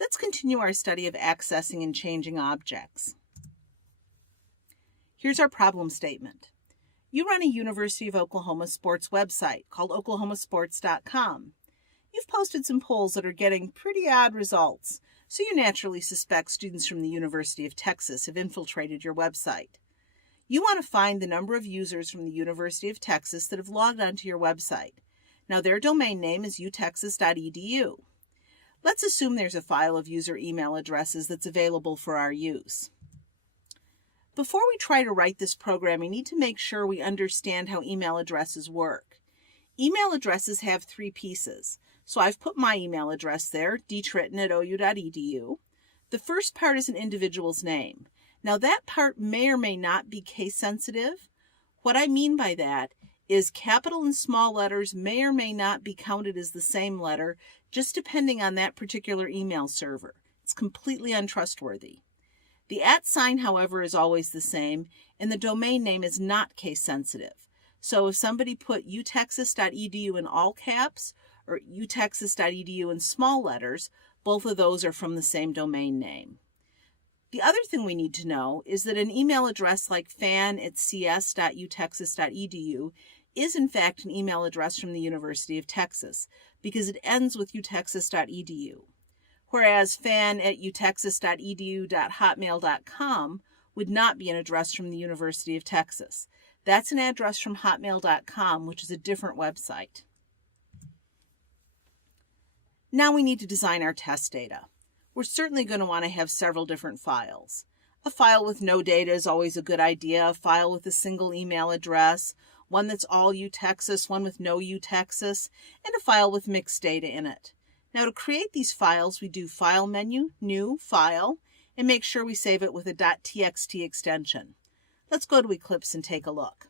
Let's continue our study of accessing and changing objects. Here's our problem statement. You run a University of Oklahoma sports website called oklahomasports.com. You've posted some polls that are getting pretty odd results, so you naturally suspect students from the University of Texas have infiltrated your website. You want to find the number of users from the University of Texas that have logged onto your website. Now, their domain name is utexas.edu. Let's assume there's a file of user email addresses that's available for our use. Before we try to write this program, we need to make sure we understand how email addresses work. Email addresses have three pieces. So I've put my email address there, dtrytten@ou.edu. The first part is an individual's name. Now that part may or may not be case sensitive. What I mean by that is capital and small letters may or may not be counted as the same letter, just depending on that particular email server. It's completely untrustworthy. The @ sign, however, is always the same, and the domain name is not case sensitive. So if somebody put utexas.edu in all caps, or utexas.edu in small letters, both of those are from the same domain name. The other thing we need to know is that an email address like fan@cs.utexas.edu is in fact an email address from the University of Texas because it ends with utexas.edu, whereas fan@utexas.edu.hotmail.com would not be an address from the University of Texas. That's an address from hotmail.com, which is a different website. Now we need to design our test data. We're certainly going to want to have several different files. A file with no data is always a good idea, a file with a single email address, one that's all utexas, one with no utexas, and a file with mixed data in it. Now to create these files, we do File menu, New, File, and make sure we save it with a .txt extension. Let's go to Eclipse and take a look.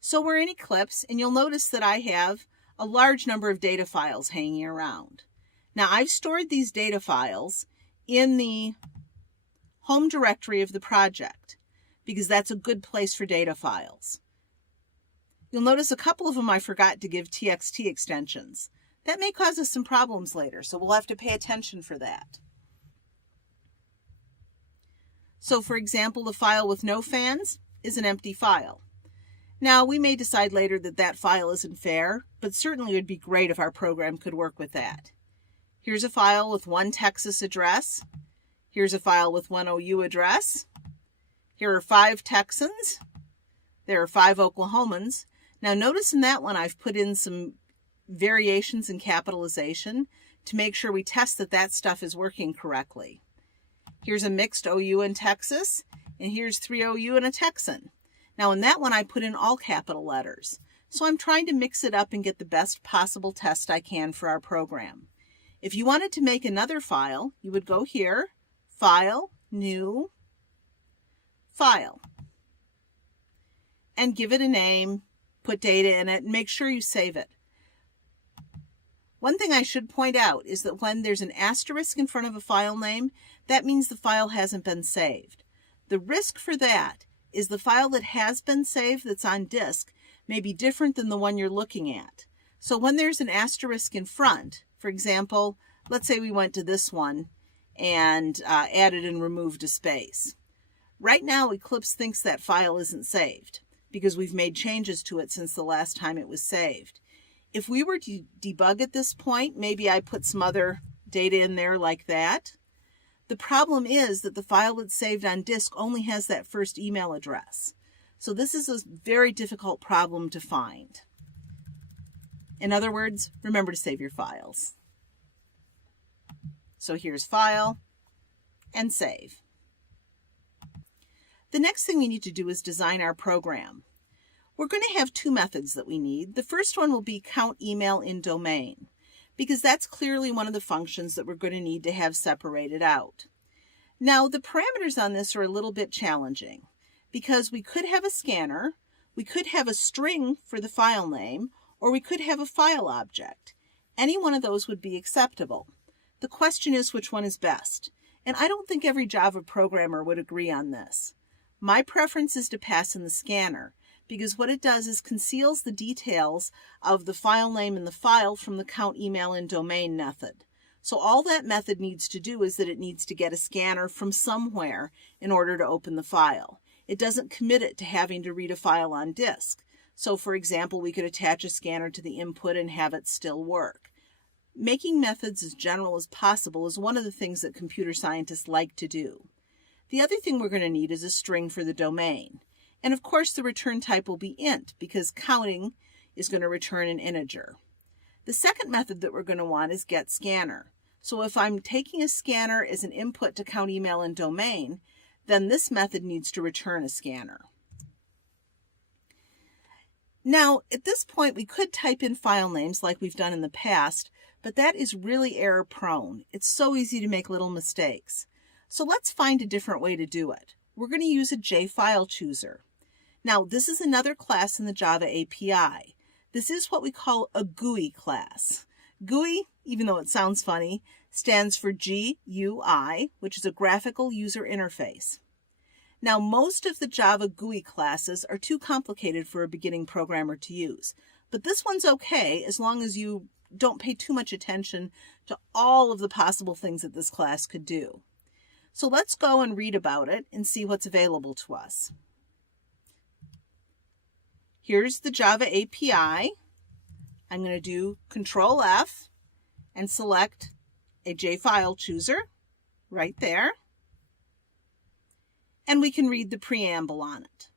So we're in Eclipse, and you'll notice that I have a large number of data files hanging around. Now I've stored these data files in the home directory of the project because that's a good place for data files. You'll notice a couple of them I forgot to give txt extensions. That may cause us some problems later, so we'll have to pay attention for that. So for example, the file with no fans is an empty file. Now, we may decide later that that file isn't fair, but certainly it would be great if our program could work with that. Here's a file with one Texas address. Here's a file with one OU address. Here are 5 Texans. There are 5 Oklahomans. Now, notice in that one I've put in some variations in capitalization to make sure we test that that stuff is working correctly. Here's a mixed OU and Texas, and here's 3 OU and a Texan. Now in that one I put in all capital letters. So I'm trying to mix it up and get the best possible test I can for our program. If you wanted to make another file, you would go here, File, New, File, and give it a name, put data in it, and make sure you save it. One thing I should point out is that when there's an asterisk in front of a file name, that means the file hasn't been saved. The risk for that is the file that has been saved that's on disk may be different than the one you're looking at. So when there's an asterisk in front, for example, let's say we went to this one and added and removed a space. Right now, Eclipse thinks that file isn't saved because we've made changes to it since the last time it was saved. If we were to debug at this point, maybe I put some other data in there like that. The problem is that the file that's saved on disk only has that first email address. So this is a very difficult problem to find. In other words, remember to save your files. So here's File and Save. The next thing we need to do is design our program. We're going to have 2 methods that we need. The first one will be count email in domain, because that's clearly one of the functions that we're going to need to have separated out. Now, the parameters on this are a little bit challenging because we could have a scanner, we could have a string for the file name, or we could have a file object. Any one of those would be acceptable. The question is which one is best, and I don't think every Java programmer would agree on this. My preference is to pass in the scanner, because what it does is conceals the details of the file name in the file from the count email in domain method. So all that method needs to do is that it needs to get a scanner from somewhere in order to open the file. It doesn't commit it to having to read a file on disk. So for example, we could attach a scanner to the input and have it still work. Making methods as general as possible is one of the things that computer scientists like to do. The other thing we're going to need is a string for the domain. And of course the return type will be int because counting is going to return an integer. The second method that we're going to want is getScanner. So if I'm taking a scanner as an input to count email and domain, then this method needs to return a scanner. Now, at this point, we could type in file names like we've done in the past, but that is really error prone. It's so easy to make little mistakes. So let's find a different way to do it. We're going to use a JFileChooser. Now, this is another class in the Java API. This is what we call a GUI class. GUI, even though it sounds funny, stands for GUI, which is a graphical user interface. Now, most of the Java GUI classes are too complicated for a beginning programmer to use, but this one's okay as long as you don't pay too much attention to all of the possible things that this class could do. So let's go and read about it and see what's available to us. Here's the Java API. I'm going to do Control F and select a JFileChooser right there. And we can read the preamble on it.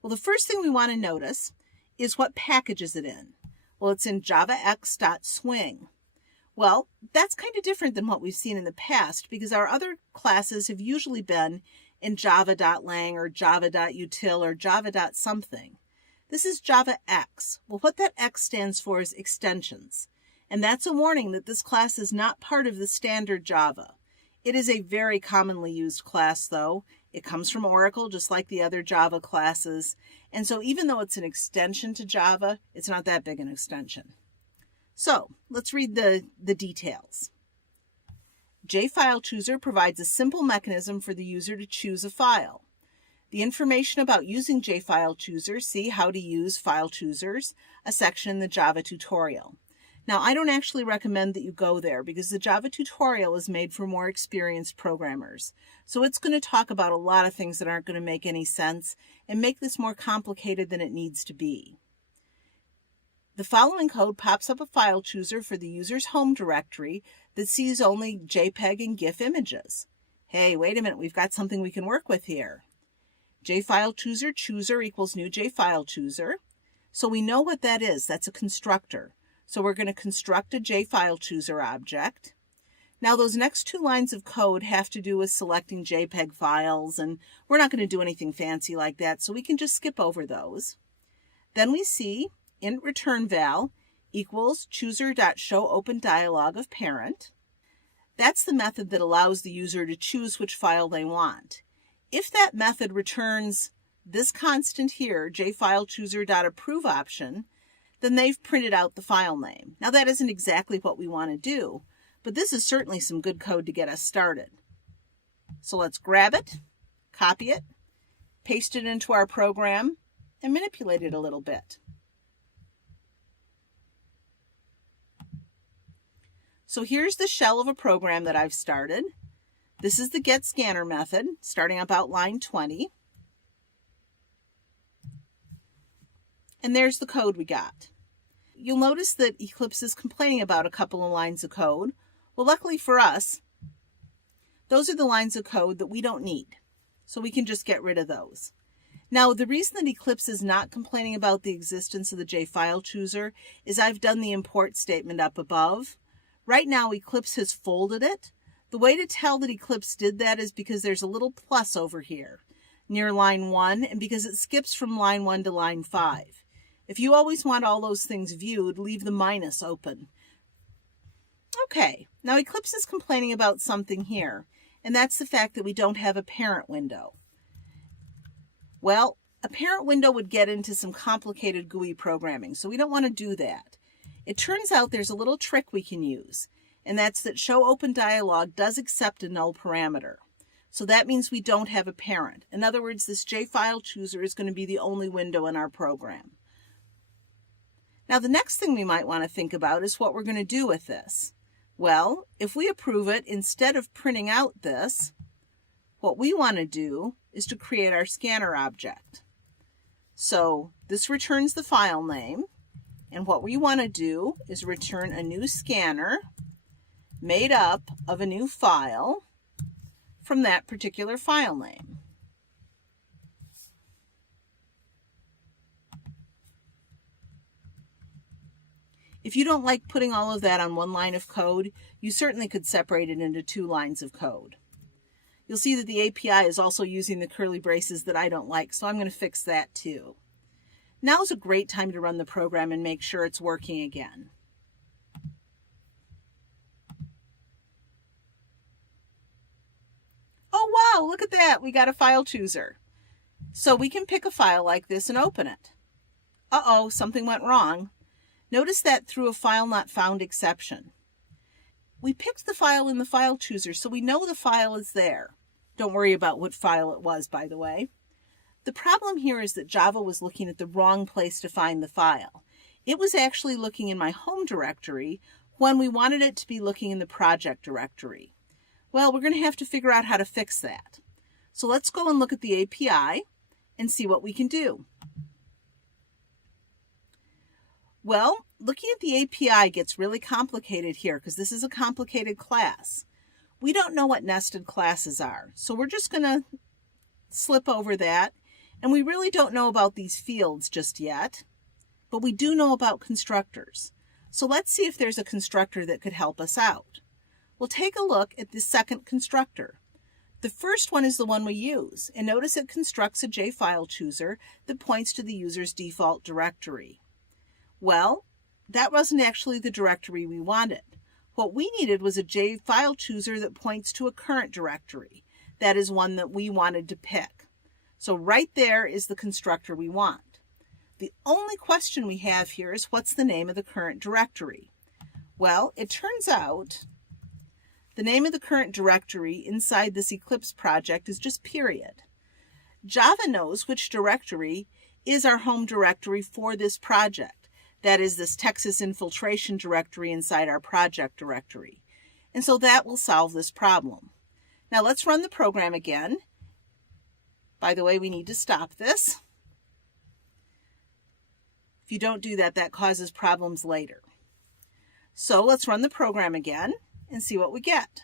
Well, the first thing we want to notice is what package is it in. Well, it's in javax.swing. Well, that's kind of different than what we've seen in the past because our other classes have usually been in java.lang or java.util or java.something. This is JavaX. Well, what that X stands for is extensions. And that's a warning that this class is not part of the standard Java. It is a very commonly used class, though. It comes from Oracle, just like the other Java classes. And so even though it's an extension to Java, it's not that big an extension. So let's read the details. JFileChooser provides a simple mechanism for the user to choose a file. The information about using JFileChooser, see How to Use File Choosers, a section in the Java tutorial. Now, I don't actually recommend that you go there because the Java tutorial is made for more experienced programmers. So it's going to talk about a lot of things that aren't going to make any sense and make this more complicated than it needs to be. The following code pops up a file chooser for the user's home directory that sees only JPEG and GIF images. Hey, wait a minute, we've got something we can work with here. JFileChooser chooser equals new JFileChooser. So we know what that is. That's a constructor. So we're going to construct a JFileChooser object. Now those next two lines of code have to do with selecting JPEG files, and we're not going to do anything fancy like that, so we can just skip over those. Then we see int return val equals chooser.showOpenDialog of parent. That's the method that allows the user to choose which file they want. If that method returns this constant here, jFileChooser.approve option, then they've printed out the file name. Now that isn't exactly what we want to do, but this is certainly some good code to get us started. So let's grab it, copy it, paste it into our program, and manipulate it a little bit. So here's the shell of a program that I've started. This is the getScanner method, starting about line 20. And there's the code we got. You'll notice that Eclipse is complaining about a couple of lines of code. Well, luckily for us, those are the lines of code that we don't need. So we can just get rid of those. Now, the reason that Eclipse is not complaining about the existence of the JFileChooser is I've done the import statement up above. Right now, Eclipse has folded it. The way to tell that Eclipse did that is because there's a little plus over here near line 1 and because it skips from line 1 to line 5. If you always want all those things viewed, leave the minus open. Okay, now Eclipse is complaining about something here, and that's the fact that we don't have a parent window. Well, a parent window would get into some complicated GUI programming, so we don't want to do that. It turns out there's a little trick we can use, and that's that showOpenDialog does accept a null parameter. So that means we don't have a parent. In other words, this JFileChooser is going to be the only window in our program. Now the next thing we might want to think about is what we're going to do with this. Well, if we approve it, instead of printing out this, what we want to do is to create our scanner object. So this returns the file name, and what we want to do is return a new scanner made up of a new file from that particular file name. If you don't like putting all of that on one line of code, you certainly could separate it into 2 lines of code. You'll see that the API is also using the curly braces that I don't like, so I'm going to fix that too. Now is a great time to run the program and make sure it's working again. Oh wow, look at that, we got a file chooser. So we can pick a file like this and open it. Uh-oh, something went wrong. Notice that threw a file not found exception. We picked the file in the file chooser, so we know the file is there. Don't worry about what file it was, by the way. The problem here is that Java was looking at the wrong place to find the file. It was actually looking in my home directory when we wanted it to be looking in the project directory. Well, we're going to have to figure out how to fix that. So let's go and look at the API and see what we can do. Well, looking at the API gets really complicated here because this is a complicated class. We don't know what nested classes are, so we're just going to slip over that. And we really don't know about these fields just yet, but we do know about constructors. So let's see if there's a constructor that could help us out. We'll take a look at the second constructor. The first one is the one we use, and notice it constructs a JFileChooser that points to the user's default directory. Well, that wasn't actually the directory we wanted. What we needed was a JFileChooser that points to a current directory. That is one that we wanted to pick. So right there is the constructor we want. The only question we have here is what's the name of the current directory? Well, it turns out the name of the current directory inside this Eclipse project is just period. Java knows which directory is our home directory for this project. That is this Texas Infiltration directory inside our project directory. And so that will solve this problem. Now let's run the program again. By the way, we need to stop this. If you don't do that, that causes problems later. So let's run the program again and see what we get.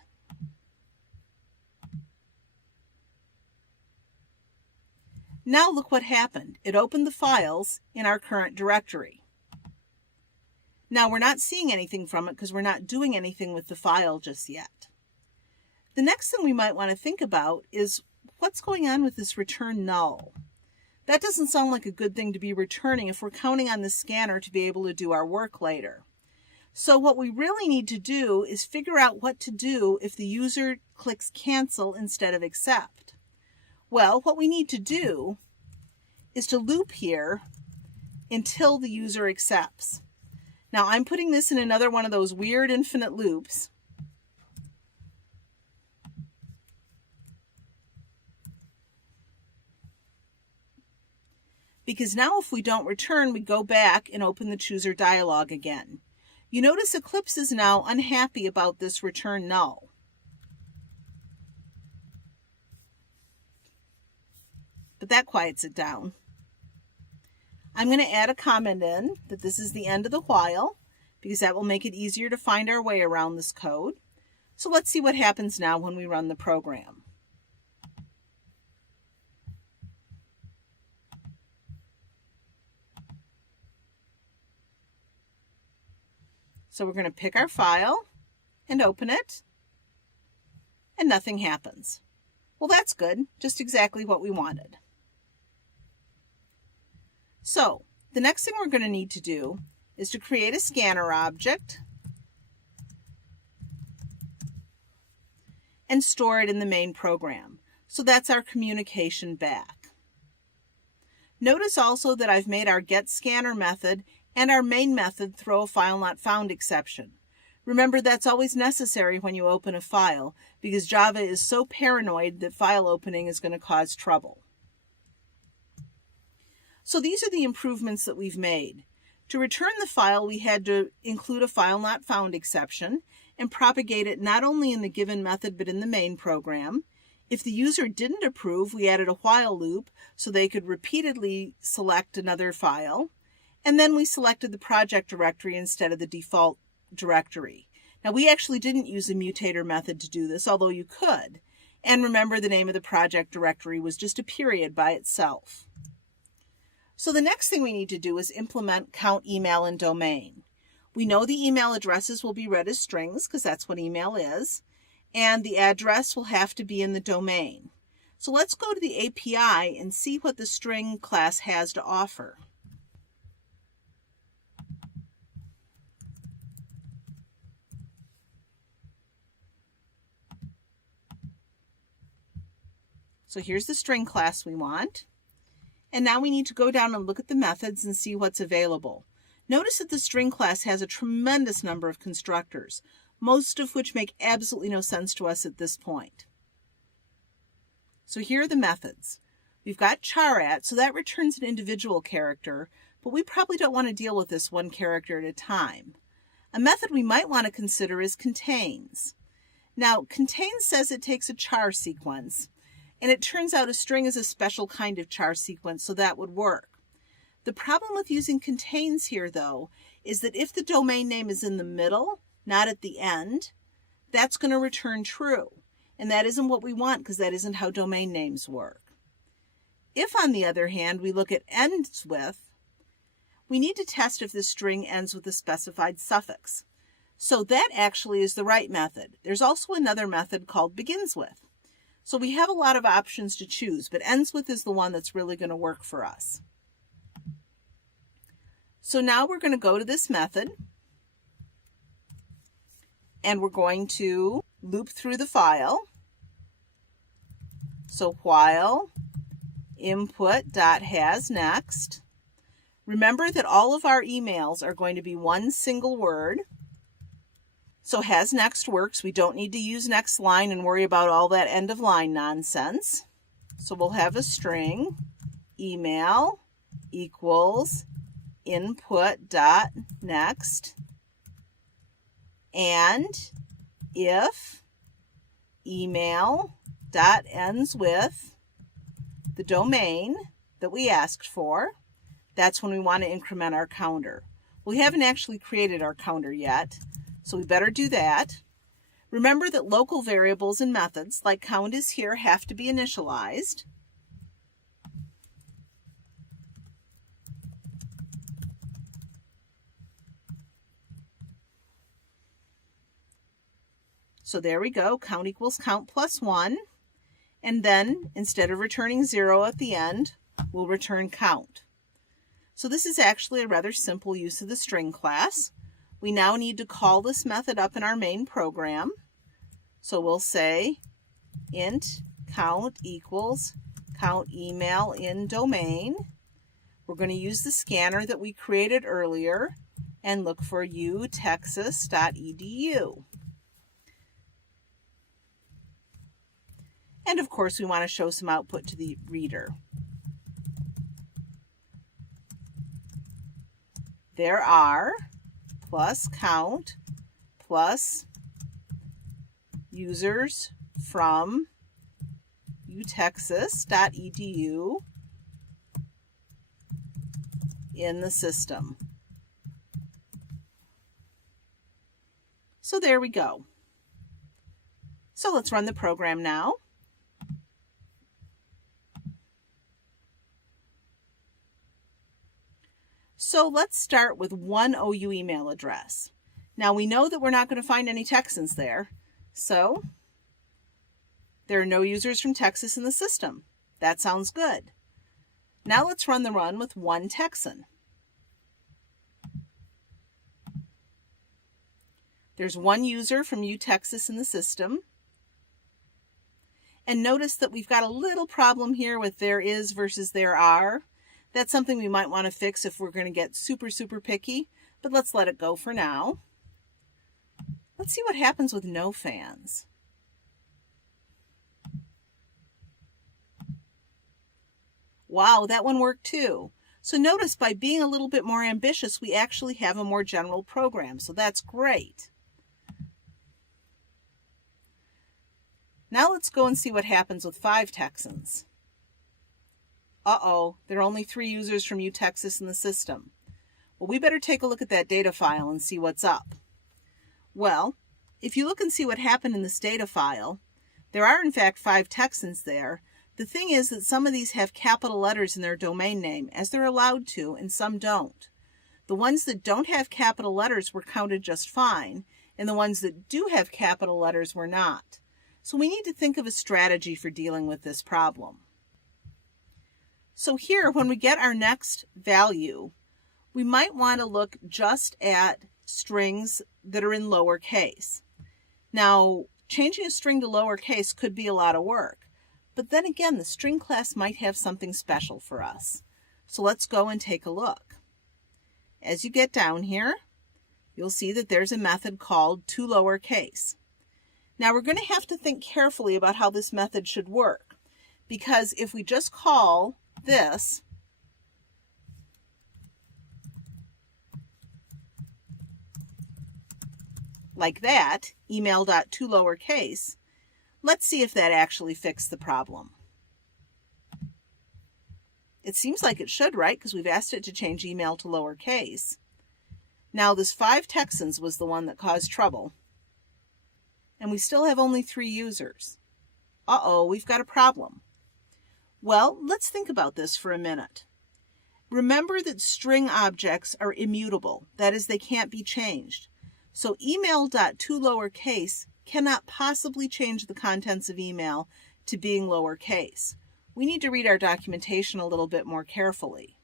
Now look what happened. It opened the files in our current directory. Now we're not seeing anything from it because we're not doing anything with the file just yet. The next thing we might want to think about is what's going on with this return null. That doesn't sound like a good thing to be returning if we're counting on the scanner to be able to do our work later. So what we really need to do is figure out what to do if the user clicks cancel instead of accept. Well, what we need to do is to loop here until the user accepts. Now I'm putting this in another one of those weird infinite loops. Because now if we don't return, we go back and open the chooser dialog again. You notice Eclipse is now unhappy about this return null. But that quiets it down. I'm going to add a comment in that this is the end of the while, because that will make it easier to find our way around this code. So let's see what happens now when we run the program. So we're going to pick our file and open it, and nothing happens. Well, that's good, just exactly what we wanted. So the next thing we're going to need to do is to create a scanner object and store it in the main program. So that's our communication back. Notice also that I've made our getScanner method and our main method throw a file not found exception. Remember, that's always necessary when you open a file because Java is so paranoid that file opening is going to cause trouble. So these are the improvements that we've made. To return the file, we had to include a file not found exception, and propagate it not only in the given method but in the main program. If the user didn't approve, we added a while loop so they could repeatedly select another file. And then we selected the project directory instead of the default directory. Now, we actually didn't use a mutator method to do this, although you could. And remember, the name of the project directory was just a period by itself. So the next thing we need to do is implement count, email, and domain. We know the email addresses will be read as strings because that's what email is. And the address will have to be in the domain. So let's go to the API and see what the string class has to offer. So here's the string class we want. And now we need to go down and look at the methods and see what's available. Notice that the string class has a tremendous number of constructors, most of which make absolutely no sense to us at this point. So here are the methods. We've got char@, so that returns an individual character, but we probably don't want to deal with this one character at a time. A method we might want to consider is contains. Now, contains says it takes a char sequence, and it turns out a string is a special kind of char sequence, so that would work. The problem with using contains here, though, is that if the domain name is in the middle, not at the end, that's going to return true. And that isn't what we want because that isn't how domain names work. If, on the other hand, we look at ends with, we need to test if the string ends with a specified suffix. So that actually is the right method. There's also another method called begins with. So we have a lot of options to choose, but ends with is the one that's really going to work for us. So now we're going to go to this method, and we're going to loop through the file. So while input.hasNext. Remember that all of our emails are going to be one single word. So hasNext works. We don't need to use next line and worry about all that end of line nonsense. So we'll have a string email equals input.next, and if email.ends with the domain that we asked for, that's when we want to increment our counter. We haven't actually created our counter yet, so we better do that. Remember that local variables and methods, like count is here, have to be initialized. So there we go, count equals count plus 1. And then, instead of returning 0 at the end, we'll return count. So this is actually a rather simple use of the string class. We now need to call this method up in our main program. So we'll say int count equals count email in domain. We're going to use the scanner that we created earlier and look for utexas.edu. And of course, we want to show some output to the reader. There are plus count plus users from utexas.edu in the system. So there we go. So let's run the program now. So let's start with one OU email address. Now we know that we're not going to find any Texans there, so there are no users from Texas in the system. That sounds good. Now let's run the run with one Texan. There's one user from UTexas in the system. And notice that we've got a little problem here with there is versus there are. That's something we might want to fix if we're going to get super, super picky, but let's let it go for now. Let's see what happens with no fans. Wow, that one worked too. So notice by being a little bit more ambitious, we actually have a more general program, so that's great. Now let's go and see what happens with 5 Texans. Uh-oh, there are only 3 users from Texas in the system. Well, we better take a look at that data file and see what's up. Well, if you look and see what happened in this data file, there are in fact 5 Texans there. The thing is that some of these have capital letters in their domain name, as they're allowed to, and some don't. The ones that don't have capital letters were counted just fine, and the ones that do have capital letters were not. So we need to think of a strategy for dealing with this problem. So here, when we get our next value, we might want to look just at strings that are in lowercase. Now, changing a string to lowercase could be a lot of work, but then again, the string class might have something special for us. So let's go and take a look. As you get down here, you'll see that there's a method called toLowercase. Now we're going to have to think carefully about how this method should work, because if we just call this like that, email.toLowercase, let's see if that actually fixed the problem. It seems like it should, right? Because we've asked it to change email to lowercase. Now this 5 Texans was the one that caused trouble. And we still have only 3 users. Uh-oh, we've got a problem. Well, let's think about this for a minute. Remember that string objects are immutable. That is, they can't be changed. So email.toLowercase cannot possibly change the contents of email to being lowercase. We need to read our documentation a little bit more carefully.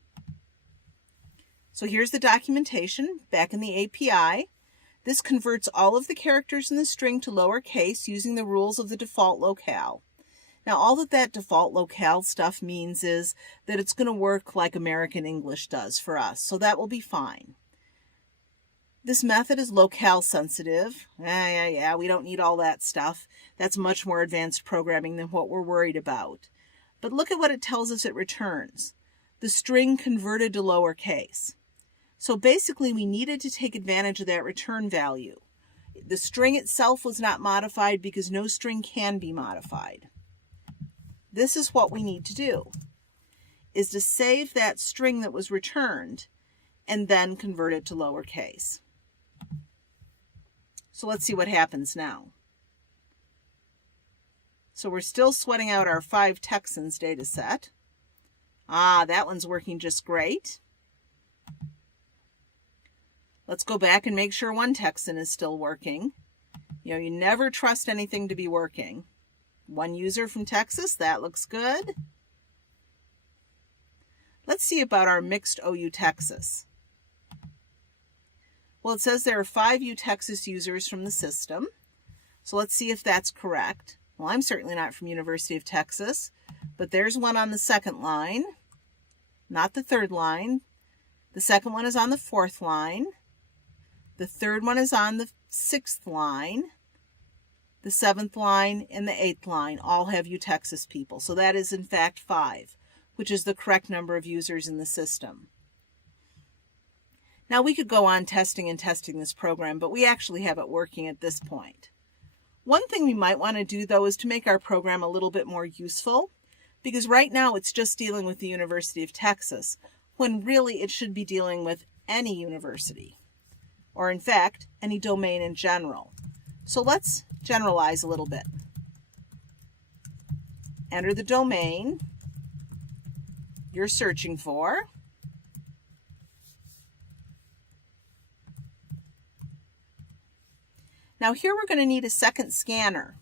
So here's the documentation back in the API. This converts all of the characters in the string to lowercase using the rules of the default locale. Now, all that default locale stuff means is that it's going to work like American English does for us, so that will be fine. This method is locale sensitive. Yeah, we don't need all that stuff. That's much more advanced programming than what we're worried about. But look at what it tells us it returns. The string converted to lowercase. So basically, we needed to take advantage of that return value. The string itself was not modified because no string can be modified. This is what we need to do, is to save that string that was returned and then convert it to lowercase. So let's see what happens now. So we're still sweating out our 5 Texans data set. That one's working just great. Let's go back and make sure 1 Texan is still working. You never trust anything to be working. 1 user from Texas, that looks good. Let's see about our mixed OU Texas. Well, it says there are 5 U Texas users from the system. So let's see if that's correct. Well, I'm certainly not from University of Texas, but there's one on the 2nd line, not the 3rd line. The 2nd one is on the 4th line. The 3rd one is on the 6th line. The 7th line and the 8th line all have U Texas people. So that is in fact 5, which is the correct number of users in the system. Now we could go on testing and testing this program, but we actually have it working at this point. One thing we might want to do, though, is to make our program a little bit more useful, because right now it's just dealing with the University of Texas, when really it should be dealing with any university, or in fact, any domain in general. So let's generalize a little bit. Enter the domain you're searching for. Now here we're going to need a second scanner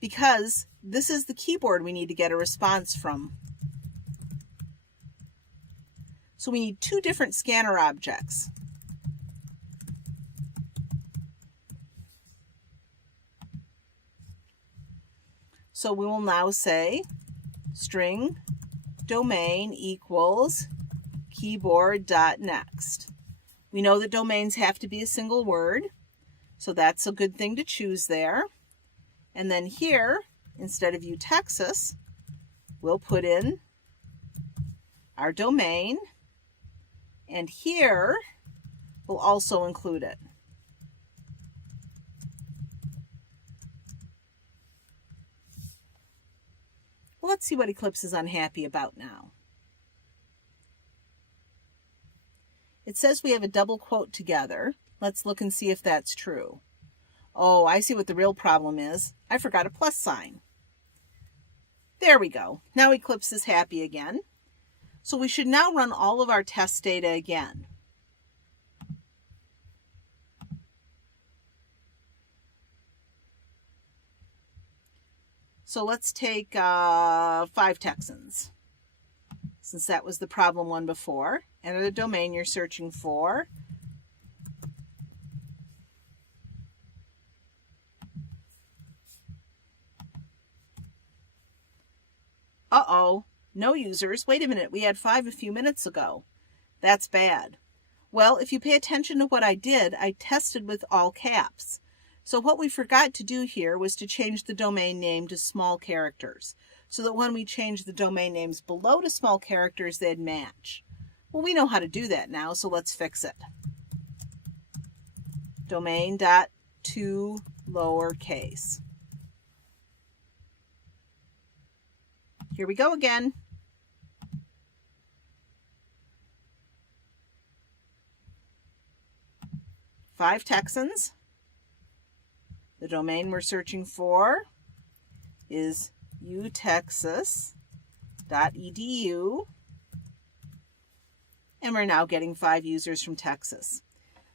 because this is the keyboard we need to get a response from. So we need 2 different scanner objects. So we will now say string domain equals keyboard.next. We know that domains have to be a single word, so that's a good thing to choose there. And then here, instead of U Texas, we'll put in our domain, and here we'll also include it. Well, let's see what Eclipse is unhappy about now. It says we have a double quote together. Let's look and see if that's true. Oh, I see what the real problem is. I forgot a plus sign. There we go. Now Eclipse is happy again. So we should now run all of our test data again. So let's take 5 Texans, since that was the problem one before. Enter the domain you're searching for. Uh-oh, no users. Wait a minute, we had 5 a few minutes ago. That's bad. Well, if you pay attention to what I did, I tested with all caps. So what we forgot to do here was to change the domain name to small characters, so that when we change the domain names below to small characters, they'd match. Well, we know how to do that now, so let's fix it. Domain.to lowercase. Here we go again. Five Texans. The domain we're searching for is utexas.edu. And we're now getting 5 users from Texas.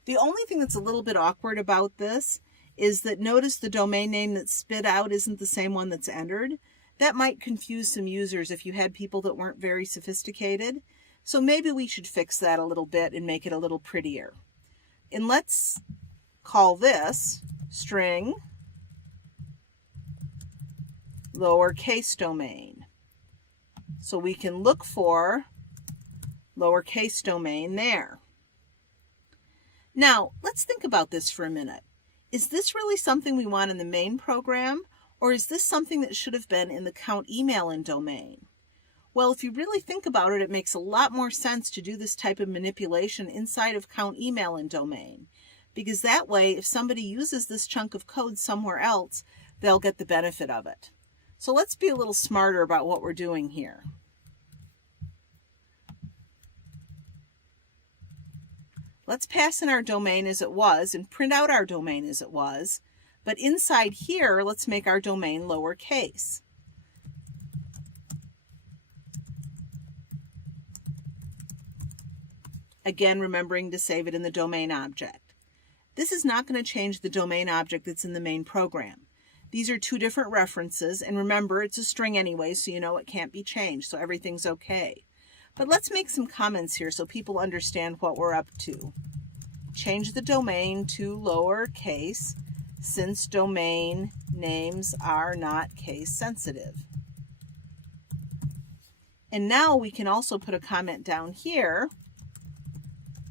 The only thing that's a little bit awkward about this is that notice the domain name that's spit out isn't the same one that's entered. That might confuse some users if you had people that weren't very sophisticated. So maybe we should fix that a little bit and make it a little prettier. And let's call this string lowercase domain. So we can look for lowercase domain there. Now, let's think about this for a minute. Is this really something we want in the main program, or is this something that should have been in the count email and domain? Well, if you really think about it, it makes a lot more sense to do this type of manipulation inside of count email and domain, because that way, if somebody uses this chunk of code somewhere else, they'll get the benefit of it. So let's be a little smarter about what we're doing here. Let's pass in our domain as it was and print out our domain as it was. But inside here, let's make our domain lowercase. Again, remembering to save it in the domain object. This is not going to change the domain object that's in the main program. These are 2 different references, and remember, it's a string anyway, so you know it can't be changed, so everything's okay. But let's make some comments here so people understand what we're up to. Change the domain to lowercase, since domain names are not case sensitive. And now we can also put a comment down here,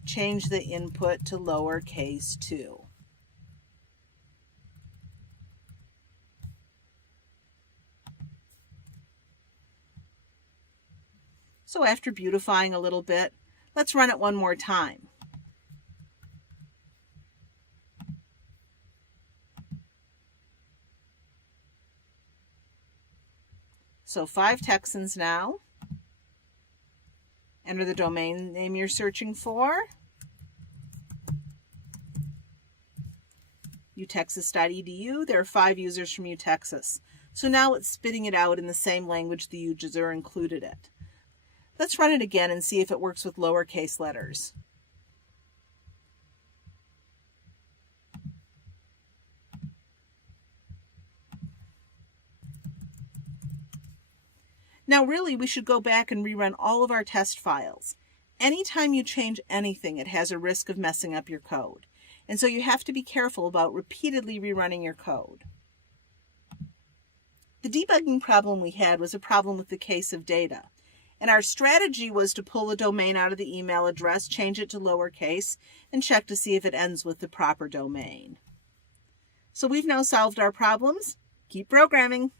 change the input to lowercase too. So after beautifying a little bit, let's run it one more time. So 5 Texans now. Enter the domain name you're searching for. utexas.edu. There are 5 users from utexas. So now it's spitting it out in the same language the user included it. Let's run it again and see if it works with lowercase letters. Now really, we should go back and rerun all of our test files. Anytime you change anything, it has a risk of messing up your code. And so you have to be careful about repeatedly rerunning your code. The debugging problem we had was a problem with the case of data. And our strategy was to pull the domain out of the email address, change it to lowercase, and check to see if it ends with the proper domain. So we've now solved our problems. Keep programming.